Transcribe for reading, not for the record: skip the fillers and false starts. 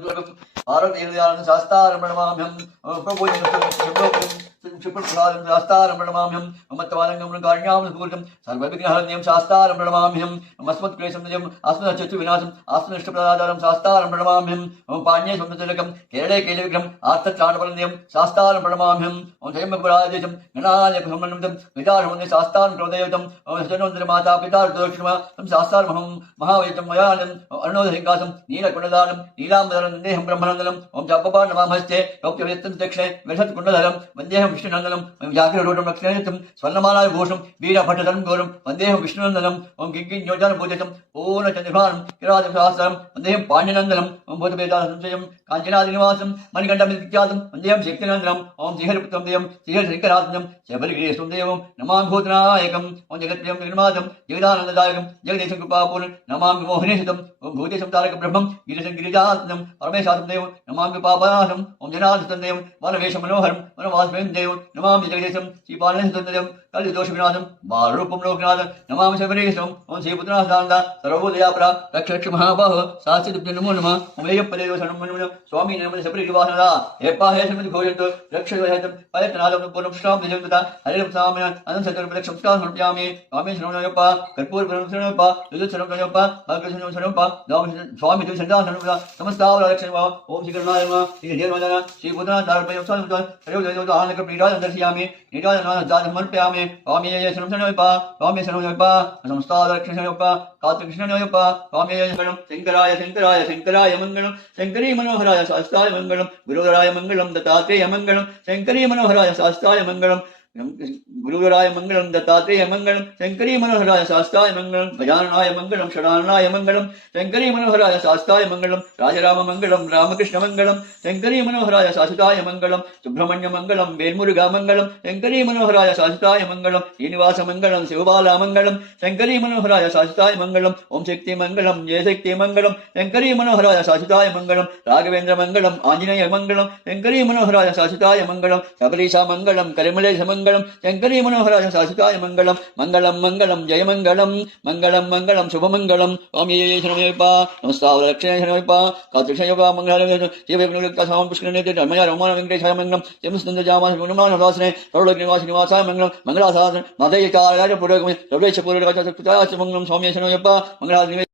भारतीय शास्तारमणमाभ्यं क्षिप्रप्रसादं शास्तारमणमाभ्यं मत्वालङ्गं कार्यां स्फूर्तं सर्वविघ्नहरण्यं शास्तारमणमाभ्यं मस्मत्क्लेशं अस्मदच्युविनाशम् आत्मनिष्ठप्रदातारं शास्तारमणमाभ्यं पाण्ये सुन्दरतिलकं केरळे केलविग्रहम् आर्तत्राणपरण्यं शास्तारमणमाभ्यं जयमपुरादेशं गणालयसमन्वितं पितारमन्ये शास्तारं प्रदेवतं सजनोन्दरमाता पितार्दोक्षमा शास्तारमहं महावैतं मयानम् अरुणोदहिकासं नीलकुण्डलानं नीलाम्बरं देहं ब्रह्मनन्दनं ओं जपपाण्डमामहस्ते रौप्यवेत्तं दक्षिणे विलसत्कुण्डधरं वन्देहं विष्णुनन्दनं ओं जागृरोटं लक्ष्मीयुतं स्वर्णमालाय भूषं वीरभट्टधरं गौरं वन्देहं विष्णुनन्दनं ओं किङ्किञ्योजनपूजितं पूर्णचन्द्रभानं किरातसहस्रं वन्देहं पाण्यनन्दनं ओं भूतवेदासंशयं काञ्चनादिनिवासं मणिकण्ठमित्यातं वन्देहं शक्तिनन्दनं ओं श्रीहरिपुत्रं देवं श्रीहरिशङ्करात्मजं शबरिगिरीशं देवं नमामि भूतनायकं ओं जगत्प्रियं निर्मातं जगदानन्ददायकं जगदीशं कृपापूर्णं नमामि मोहिनीसुतं ओं भूतेशं तारक ब्रह्मं गिरिशं गिरिजात्मजं परमेशासं देवं नमामि पापनाशं ओं जनार्दनं देवं वनवेशं मनोहरं वनवासमें देवं नमामि जगदीशं श्रीपालनेशं देवं कलिदोषविनाशं बालरूपं लोकनाथं नमामि शबरीशं ओं श्रीपुत्रनाथानन्द सर्वभूतयापरा रक्ष रक्ष महाबाहो साक्षितुभ्यो नमो नमः उमेयपदेव शरणं मन्मनो स्वामी नमः शबरीनिवासनदा हेपा हे समिति भोजन्तु रक्षयतं पयतनादं पूर्णं श्राम दिजन्तता हरिं सामय अनन्तचतुर्भुजं समर्पयामि स्वामी शरणोयप्पा कर्पूरपुरं शरणोयप्पा युद्धशरणोयप्पा भाग्यशरणं शरणोयप्पा स्वामी तु शरणाशरणोयप्पा समस्तावरक्षणं ओम श्री गणनाय नमः श्री देवनाय श्री पुत्रनाथ तारपयं स्वामी सर्वदेवतो आनंद प्रीडां दर्शयामि निराजनाथ समर्पयामि स्वामी शरणोयप्पा स्वामी शरणोयप्पा समस्तावरक्षणोयप्पा कात्कृष्णोयप्पा स्वामी शरणं शंकराय शंकराय शंकराय मंगलम शंकरी मनोहराय शास्त्राय मंगलम गुरुवराय मंगलम दत्तात्रेय मंगलम शंकरी मनोहराय शास्त्राय मंगलम गुरुवराय मंगलम दत्तात्रेय मंगलम शंकरी मनोहराय शास्त्राय मंगलम गजाननाय मंगलम षडाननाय मंगलम शंकरी मनोहराय शास्त्राय मंगलम राजराम मंगलम रामकृष्ण मंगलम शंकरी मनोहराय शाश्वताय मंगलम सुब्रह्मण्य मंगलम वेलमुरुगा मंगलम शंकरी मनोहराय शाश्वताय मंगलम श्रीनिवास मंगलम शिवबाला मंगलम शंकरी मनोहराय शाश्वताय मंगलम ओम शक्ति मंगलम जय शक्ति मंगलम शंकरी मनोहराय शाश्वताय मंगलम राघवेंद्र मंगलम आंजनेय मंगलम शंकरी मनोहराय शाश्वताय मंगलम शबरीशा मंगलम करिमलेश मंगलम शंकरी मनोहराय शाश्वताय मंगलम मंगलम मंगलम जय मंगलम मंगलम मंगलम शुभ मंगलम ओम ये शरणमयपा नमस्तावरक्षणे शरणमयपा कात्रिक्षयपा मंगलम शिवविष्णुलिका साम पुष्करणे धर्मया रोमान वेंकटेशाय मंगलम जमस्तंद जामा गुणमान वासने सर्वलोकनिवास निवासाय मंगलम मंगलासासन माधयकार राजपुरगम सर्वेश पुरगम मंगलम स्वामी शरणमयपा मंगलादिवे